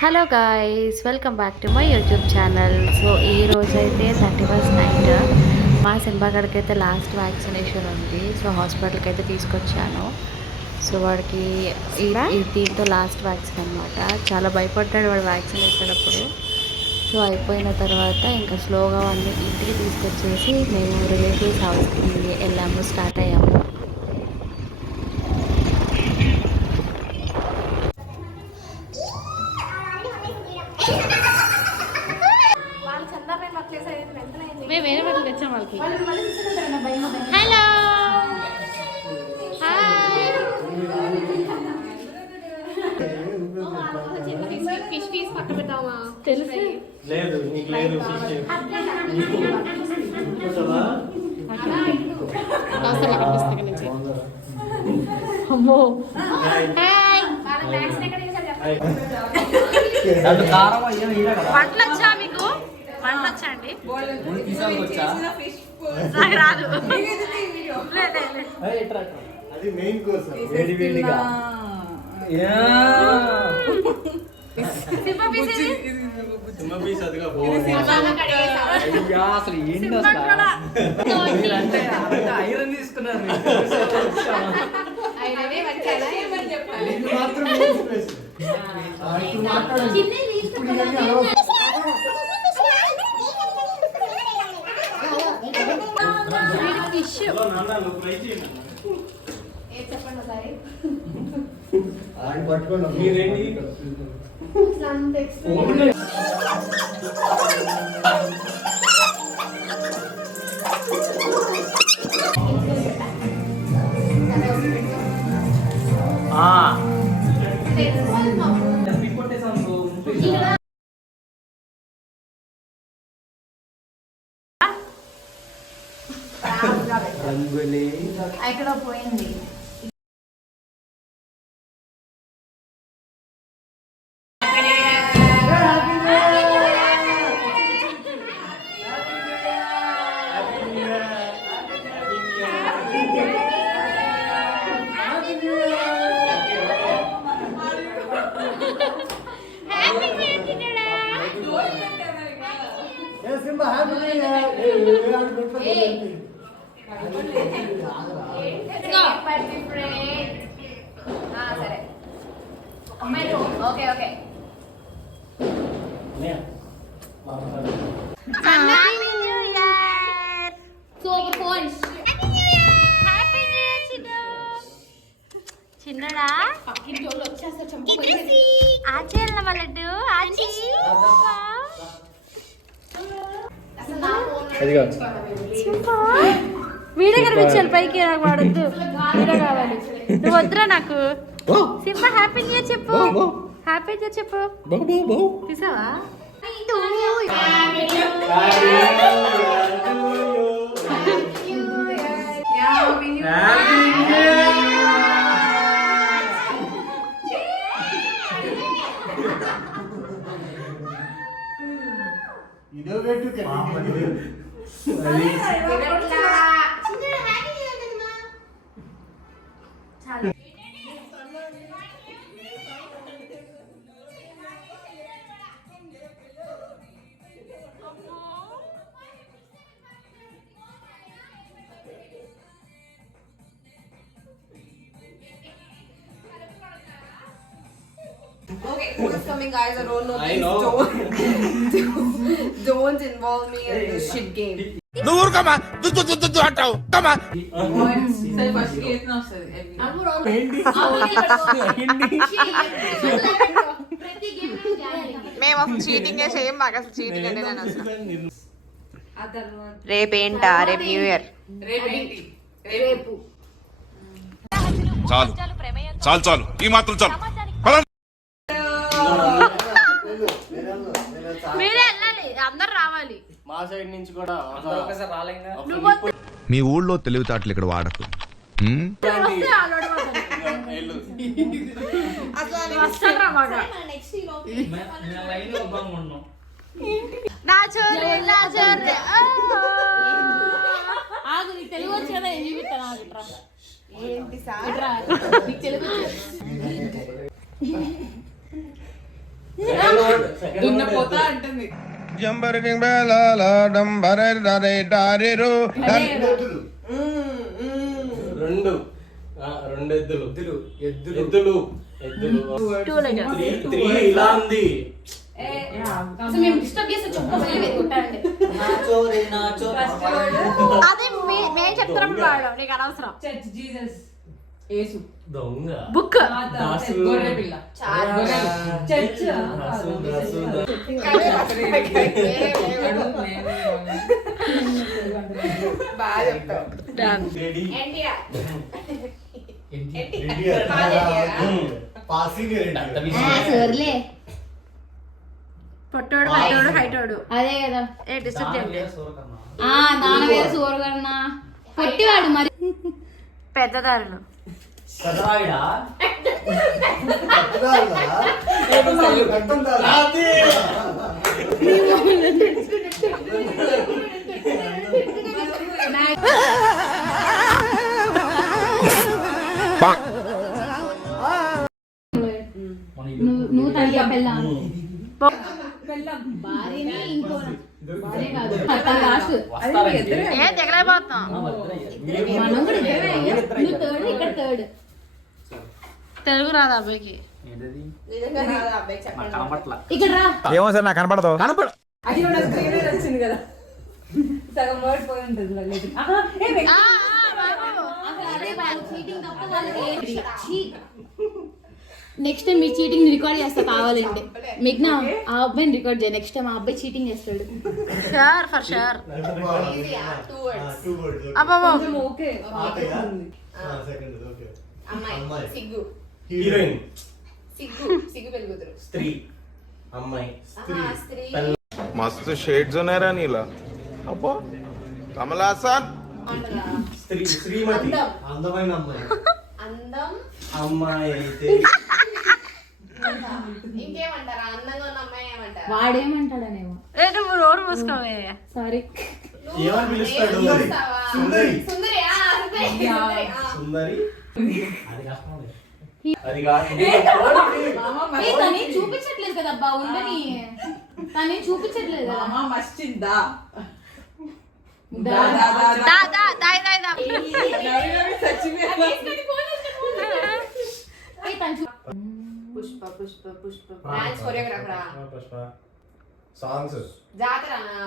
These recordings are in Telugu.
Hello guys, welcome back to my YouTube channel. So ఈ రోజైతే 31st నైట్ మా సింబాగడికి అయితే లాస్ట్ వ్యాక్సినేషన్ ఉంది. సో హాస్పిటల్కి అయితే తీసుకొచ్చాను. సో వాడికి దీంతో లాస్ట్ వ్యాక్సిన్ అనమాట. చాలా భయపడ్డాడు వాడు వ్యాక్సిన్ వేసేటప్పుడు. సో అయిపోయిన తర్వాత ఇంకా స్లోగా వాడిని ఇంటికి తీసుకొచ్చేసి మేము రిలేటివ్స్ హౌస్కి వెళ్ళాము, స్టార్ట్ అయ్యాము. మేము వేరే వాళ్ళకి వచ్చాం వాళ్ళకి. హలో ఫిష్ పీస్ పక్క పెట్టామా? తెలుసు లేదు, నీకు లేదు అమ్మో. వంటలు వచ్చా మీకు? వంటలు వచ్చా అండి? నాకు రాదు. అది మెయిన్ కోర్స్. వేడి వేడిగా అసలు ఏంటి ఐరన్ తీసుకున్నారు. ఎక్కడ పోయింది? Okay okay. చిన్నడా ఆచేయాల మళ్ళీ వీడియో కనిపించాలి పైకి. నాకు వాడద్దు, వీడియో కావాలి. నువ్వు వద్దురా నాకు. సింహ హ్యాపీ న్యూ ఇయర్ చెప్పు. హ్యాపీ న్యూ ఇయర్ చెప్పు. తీసావా? Okay, who is coming, guys? I don't know. Please don't involve me in this shit game. నువ్వు ఊరుకోమా, అంటావు కమా. మేము అసలు చీటింగ్ చేయం. మాకు అసలు చీటింగ్ అంటే నేను అసలు రేపేంటా? రేపు న్యూ ఇయర్. రేపు చాలు చాలు చాలు, ఈ మాత్రం చాలు. మీరే వెళ్ళాలి, అందరు రావాలి. మా సైడ్ నుంచి కూడా మీ ఊళ్ళో తెలివితేటలు ఇక్కడ వాడకు. తెలుగు వచ్చి కదా ఏంటి సార్? దున్నపోతా అంటుంది. జంబరకింగ్ బేలాల డంబరే డరే డారిరు రెండు ఎద్దులు త్రీ ఇలా ఉంది. అసలు మేము డిస్టర్బ్ చేస్తే చెప్పలేదు కొట్టాలంటే అదే మేము చెప్తున్నాం వాడు నీకు అనవసరం. చర్చ్ జీసస్ యేసు దొంగ బుక్ దాసు గొర్రె పిల్ల చర్చ్ బాగా చెప్తావు. రెడీ సర్లే పొట్టోడు హైటోడు హైటోడు అదే కదా ఏ డిస్టర్బ్ చేయండి. నాన్న వేరే సూరగన్న పొట్టివాడు మరి పెద్దదారులు నువ్వు తల్లి భార్యని ఇంకో భార్య కాదు లాస్ట్ ఏ తెగలేకపోతున్నాం. మనం కూడా ఇద్దరమే అయ్యాం. నువ్వు థర్డ్ ఇక్కడ థర్డ్ తెలుగు రాదు అబ్బాయికి. నిజంగా రాదా అబ్బాయి చెప్పండి. ఇక్కడ రా ఏమో సార్ నాకు కనపడదు అది కూడా స్క్రీన్ వచ్చింది కదా సగం వర్డ్ పోయి ఉంటుంది నెక్స్ట్ టైం మీ చీటింగ్ రికార్డ్ చేస్తా కావాలంటే మీకు నా ఆ అబ్బాయిని రికార్డ్ చేయ నెక్స్ట్ టైం ఆ అబ్బాయి చీటింగ్ చేస్తాడు sure for sure. Two words అబ్బాబో ఓకే అమ్మాయి సిగ్గు హీరోయిన్ సిగ్గు పెరుగుతురు స్త్రీ అమ్మాయి స్త్రీ మస్తు షేడ్స్ ఉన్నాయరా నీలా అబ్బో కమల్ హాసన్ అంటదా శ్రీమతి అందం. అందమైన అమ్మాయి అందం అమ్మాయి అయితే ఇంకేమంటారా అందంగా ఉన్న అమ్మాయి ఏమంటారా వాడేమంటాడనేమో ఏ నువ్వు నోరు మూసుకోవే. సారీ ఏమని పిలుస్తాడు? పిలుస్తావా? సుందరి. సుందరి సుందరి సుందరి అది కాదు తనే చూపించట్లేదు కదా అబ్బా ఉండని తనే చూపించట్లేదు కదా మస్చిందా దా దా దాయ్ దాయ్ దా. పుష్ప పుష్ప పుష్ప డాన్స్ కొరియోగ్రాఫరా సాంగ్స్ జాతరనా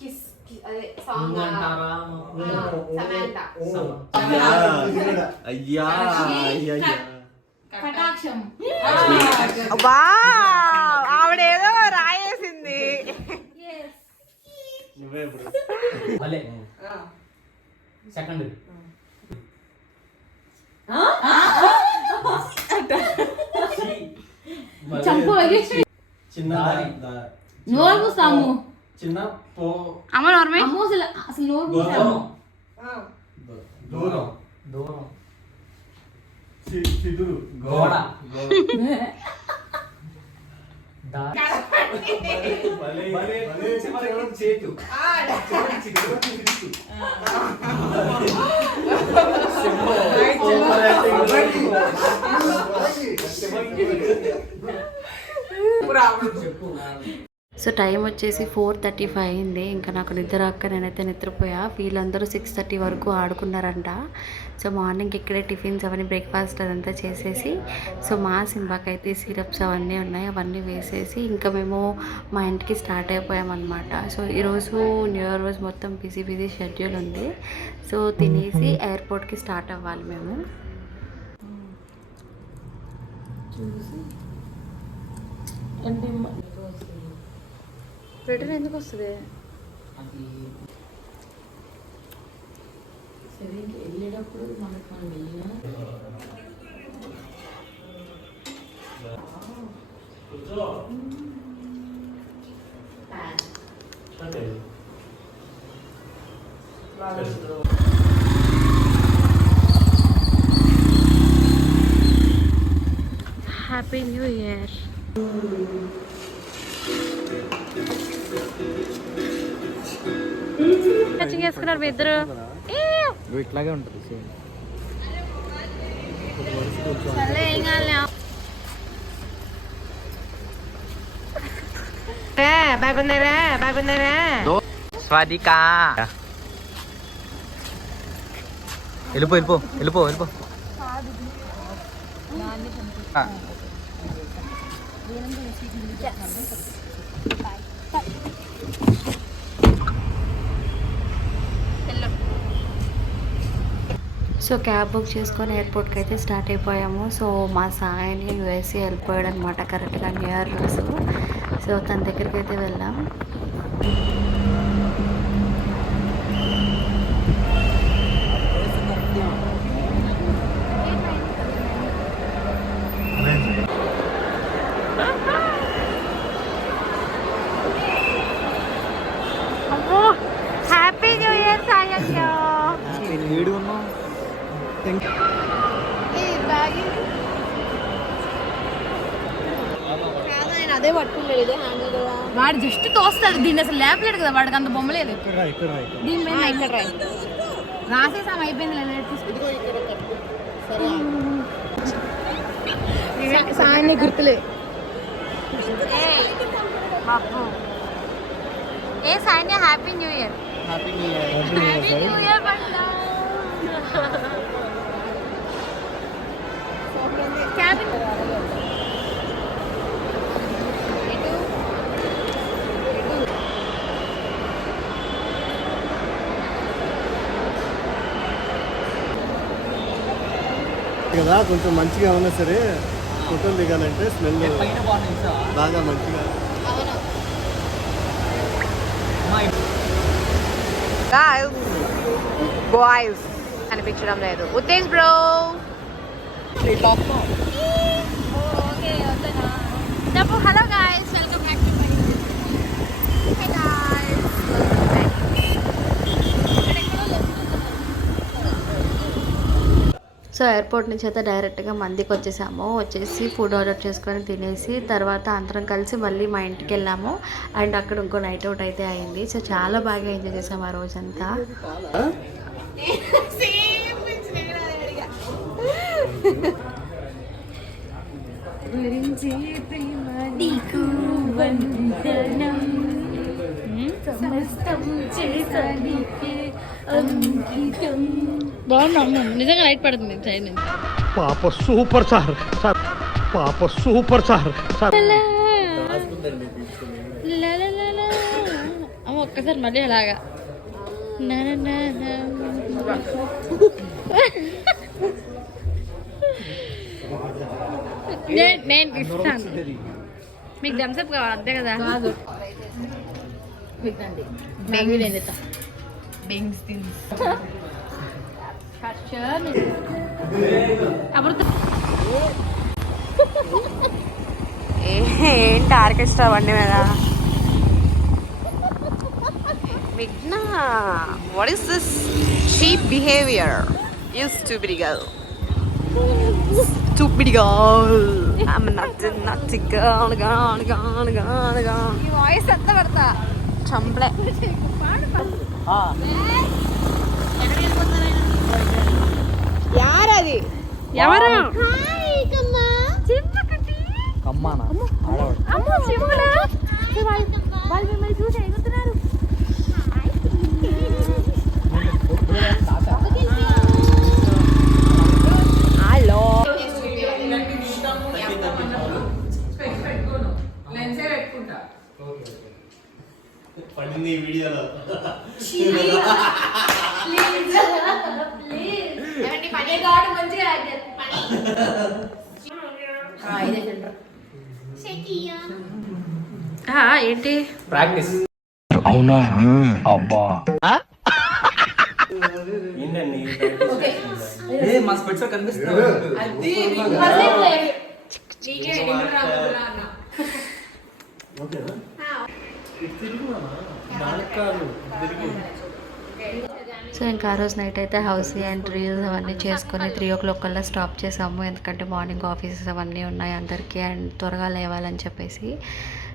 కిస్ అదే సాంగ్ సమాంతా అయ్యా కటాక్షం ఆవిడేదో రాయేసింది. నువ్వే ఇప్పుడు సెకండ్ చంపు చిన్న నోరు మూస్తాము చిన్న పో అమ్మ నోర్మే. అమ్మో అసలు నోరు మూసాము దూరం దూరం చిదురు గోడ చేతు సో టైం వచ్చేసి 4:35 అయింది. ఇంకా నాకు నిద్ర అక్క నేనైతే నిద్రపోయా. వీళ్ళందరూ 6:30 వరకు ఆడుకున్నారంట. సో మార్నింగ్ ఇక్కడే టిఫిన్స్ అవన్నీ బ్రేక్ఫాస్ట్ అదంతా చేసేసి సో మా సింబాకైతే సిరప్స్ అవన్నీ ఉన్నాయి, అవన్నీ వేసేసి ఇంకా మేము మా ఇంటికి స్టార్ట్ అయిపోయామన్నమాట. సో ఈరోజు న్యూ ఇయర్ రోజు మొత్తం బిజీ షెడ్యూల్ ఉంది. సో తినేసి ఎయిర్పోర్ట్కి స్టార్ట్ అవ్వాలి మేము. రిటర్న్ ఎందుకు వస్తుంది? అది సరే వెళ్ళేటప్పుడు మనకు మనం వెళ్ళినా హ్యాపీ న్యూ ఇయర్. మ్యాచింగ్ చేసుకున్నారు మీ ఇద్దరు. ఇట్లాగే ఉంటుంది సేమ్. ఏం కాలే. బాగున్నారా బాగున్నారా. స్వాదికా వెళ్ళిపో వెళ్ళిపో వెళ్ళిపో వెళ్ళిపో. సో క్యాబ్ బుక్ చేసుకొని ఎయిర్పోర్ట్కి అయితే స్టార్ట్ అయిపోయాము. సో మా సాయిని యూఎస్ఏ వెళ్ళిపోయాడు అనమాట కరెక్ట్గా న్యూ ఇయర్ రోజు. సో తన దగ్గరికి అయితే వెళ్ళాం. హ్యాపీ న్యూ ఇయర్ సాయయ్యో. అదే పట్టుకున్నాడు ఇదే హ్యాండిల్ కదా. వాడు జస్ట్ తోస్తాడు దీన్ని, అసలు లేపలేడు కదా వాడికి అంత బొమ్మలేదు. దీని మీద ఇక్కడ రాసేసాం అయిపోయింది. సాయన్ని గుర్తులే. ఏ సాయిని happy new year. Happy new year బండా. కదా కొంచెం మంచిగా ఉన్నా సరే ఫోటోలు దిగాలంటే స్మెల్ బాగా మంచిగా. బాయ్స్ అనిపించడం లేదు. Uttej bro hello guys, welcome back to my so airport నుంచి అయితే డైరెక్ట్గా మందికి వచ్చేసాము. వచ్చేసి ఫుడ్ ఆర్డర్ చేసుకొని తినేసి తర్వాత అందరం కలిసి మళ్ళీ మా ఇంటికి వెళ్ళాము. అండ్ అక్కడ ఇంకో నైట్ అవుట్ అయితే అయింది. సో చాలా బాగా ఎంజాయ్ చేసాము ఆ రోజంతా. బాగున్నాం నిజంగా లైట్ పడుతుంది సైడ్ నుంచి. పాప సూపర్ సార్ సార్ పాప సూపర్ సార్ సార్. ఒక్కసారి మళ్ళీ అలాగా నేను ఇస్తాను మీకు థమ్స్అప్ కావాలి అంతే కదా. ఏంటి ఆర్కెస్ట్రా బండి మీద విఘ్నా. What is this cheap behaviour? You stupid girl. Stupid girl. I'm not girl. ఈ వాయిస్ ఎంత పడతా చంపలే. యారది ఎవరు? కమ్మానా వాళ్ళు మిమ్మల్ని చూసి ఎగుతున్నారు. హలో పడింది ఈ వీడియోలో. ఏంటి ప్రాక్టీస్ అవునా అబ్బా ఏంటండి మా స్పెట్స్ కనిపిస్తుంది. సో ఇంకా ఆ రోజు నైట్ అయితే హౌస్ అండ్ రీల్స్ అవన్నీ చేసుకొని 3 o'clock కల్లా స్టాప్ చేసాము. ఎందుకంటే మార్నింగ్ ఆఫీసెస్ అవన్నీ ఉన్నాయి అందరికీ అండ్ త్వరగా లేవాలని చెప్పేసి.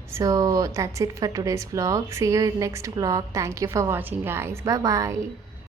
So that's it for today's vlog. See you in next vlog. Thank you for watching, guys. Bye bye.